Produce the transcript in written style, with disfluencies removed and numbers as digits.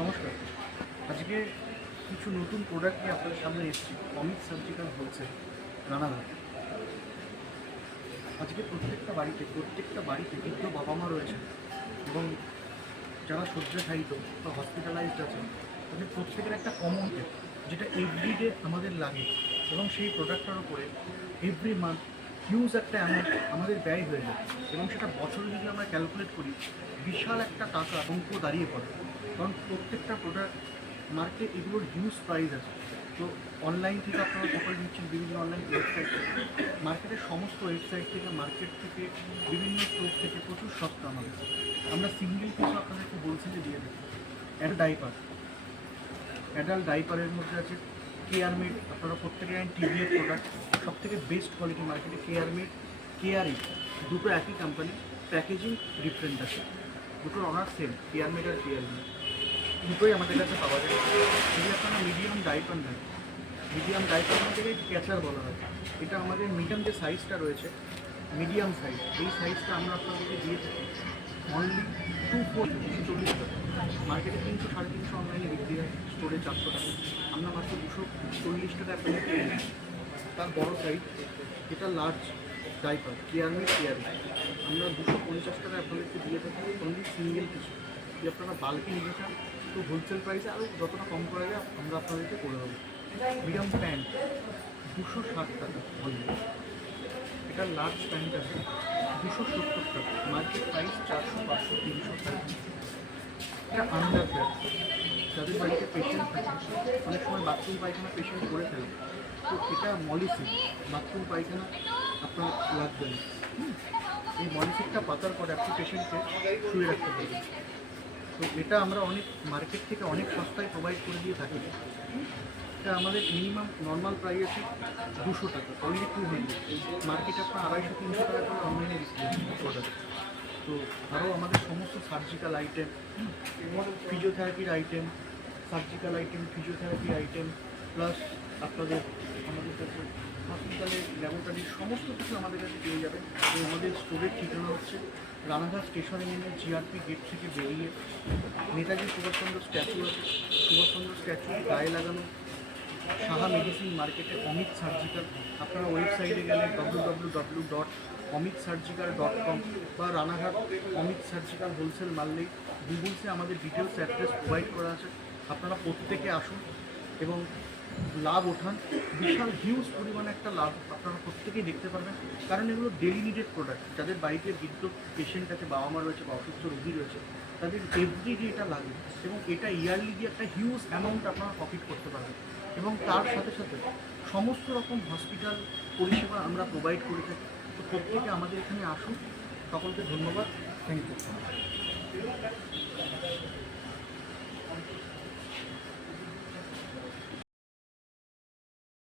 নমস্কার। আজকে কিছু নতুন প্রোডাক্ট নিয়ে আপনাদের সামনে এসেছি। Amit surgical wholesale, Ranaghat. আজকে প্রত্যেকটা বাড়িতে বৃদ্ধ বাবা মা রয়েছে এবং যারা শয্যাশায়িত বা হসপিটালাইজড আছে, তাদের প্রত্যেকের একটা কমন টেপ, যেটা এভরিডে আমাদের লাগে, এবং সেই প্রোডাক্টটার উপরে এভরি মান্থ হিউজ একটা অ্যামাউন্ট আমাদের ব্যয় হয়ে যায়, এবং সেটা বছরে যদি আমরা ক্যালকুলেট করি, বিশাল একটা টাকা অঙ্ক দাঁড়িয়ে পড়ে। কারণ প্রত্যেকটা প্রোডাক্ট মার্কেটে এগুলোর হিউজ প্রাইস আছে। তো অনলাইন থেকে আপনারা খবর নিচ্ছেন, বিভিন্ন অনলাইন ওয়েবসাইট থেকে, মার্কেটের সমস্ত ওয়েবসাইট থেকে, মার্কেট থেকে, বিভিন্ন স্টোর থেকে প্রচুর সস্তা আমাদের। আমরা সিঙ্গেল পিস আপনাদেরকে হোলসেলে দিয়ে দেবো। অ্যাডাল্ট ডাইপারের মধ্যে আছে কেয়ারমেড। আপনারা প্রত্যেকে জানেন টিভিএর প্রোডাক্ট, সব থেকে বেস্ট কোয়ালিটি মার্কেটে কেয়ারমেড, কেয়ারি, দুটো একই কোম্পানি, প্যাকেজিং ডিফারেন্ট আছে, দুটোর অনার সেম, কেয়ারমেড আর কেয়ারমেড দুটোই আমাদের কাছে পাওয়া যায়। যদি আপনারা মিডিয়াম ডাইপার নেন, মিডিয়াম ডাইপার মধ্যে ক্যাচার বলা হয়, এটা আমাদের মিডিয়াম যে সাইজটা রয়েছে, মিডিয়াম সাইজ, এই সাইজটা আমরা আপনাদেরকে দিয়ে থাকি অনলি 240 টাকা। মার্কেটে 300-350 অনলাইনে বিক্রি হয়, স্টোরে 400 টাকা, আমরা মাত্র 240 টাকা আপনাকে পেয়ে নিই। তার বড় সাইজ, এটা লার্জ ডাইপার কেয়ারমেড কেয়ারি, আমরা 250 টাকা আপনাদেরকে দিয়ে থাকি অনলি সিঙ্গেল কিছু। যদি আপনারা বাল্কে নিতে চান তো হোলসেল প্রাইসে আরও যতটা কম করা যায় আমরা আপনাদেরকে করে দেবো। মিডিয়াম প্যান্ট 260 টাকা বলবে, এটা লার্জ প্যান্ট আছে 270 টাকা, মার্কেট প্রাইস 400, 500, 300 টাকা। এটা আন্ডারওয়্যার, যাদের বাড়িতে পেশেন্ট থাকে, অনেক সময় বাথরুম পায়খানা পেশেন্ট করে ফেলে, তো এটা মলিসিট, বাথরুম পায়খানা আপনার লাগবে না। এই মলিসিটটা পাতার পরে আপনি পেশেন্টকে শুয়ে রাখতে পারবেন। তো এটা আমরা অনেক মার্কেট থেকে অনেক সস্তায় প্রোভাইড করে দিয়ে থাকি। এটা আমাদের মিনিমাম নর্মাল প্রাইস আছে 200 টাকা, অনলি 200। মার্কেটে আপনার 250-300 টাকা করে অনলাইনে বিক্রি হচ্ছে প্রোডাক্ট। তো আরও আমাদের সমস্ত সার্জিক্যাল আইটেম, ফিজিওথেরাপির আইটেম, সার্জিক্যাল আইটেম, ফিজিওথেরাপির আইটেম, প্লাস আপনাদের আমাদের কাছে হসপিটালের ল্যাবরেটরির সমস্ত কিছু আমাদের কাছে পেয়ে যাবেন। তো আমাদের স্টোরের ঠিকানা হচ্ছে রানাঘাট স্টেশনে নেমে জিআরপি গেট থেকে বেরিয়ে নেতাজি সুভাষচন্দ্র স্ট্যাচু আছে, সুভাষচন্দ্র স্ট্যাচু গায়ে লাগানো সাহা মেডিসিন মার্কেটে অমিত সার্জিক্যাল। আপনারা ওয়েবসাইটে গেলে www.omitsurgical.com বা রানাঘাট অমিত সার্জিক্যাল হোলসেল মারলেই গুগলসে আমাদের ডিটেলস অ্যাড্রেস প্রোভাইড করা আছে। আপনারা প্রত্যেকে আসুন এবং লাভ ওঠান, বিশাল হিউজ পরিমাণে একটা লাভ আপনারা প্রত্যেকেই দেখতে পারবেন। কারণ এগুলো ডেলি নিডেড প্রোডাক্ট, যাদের বাড়িতে বৃদ্ধ পেশেন্ট আছে, বাবা মা রয়েছে বা অসুস্থ রোগী রয়েছে, তাদের এভরিডে এটা লাগে, এবং এটা ইয়ারলি দিয়ে একটা হিউজ অ্যামাউন্ট আপনারা প্রফিট করতে পারবেন। এবং তার সাথে সাথে সমস্ত রকম হসপিটাল পরিষেবা আমরা প্রোভাইড করে থাকি। তো প্রত্যেকে আমাদের এখানে আসুন। সকলকে ধন্যবাদ, থ্যাংক ইউ।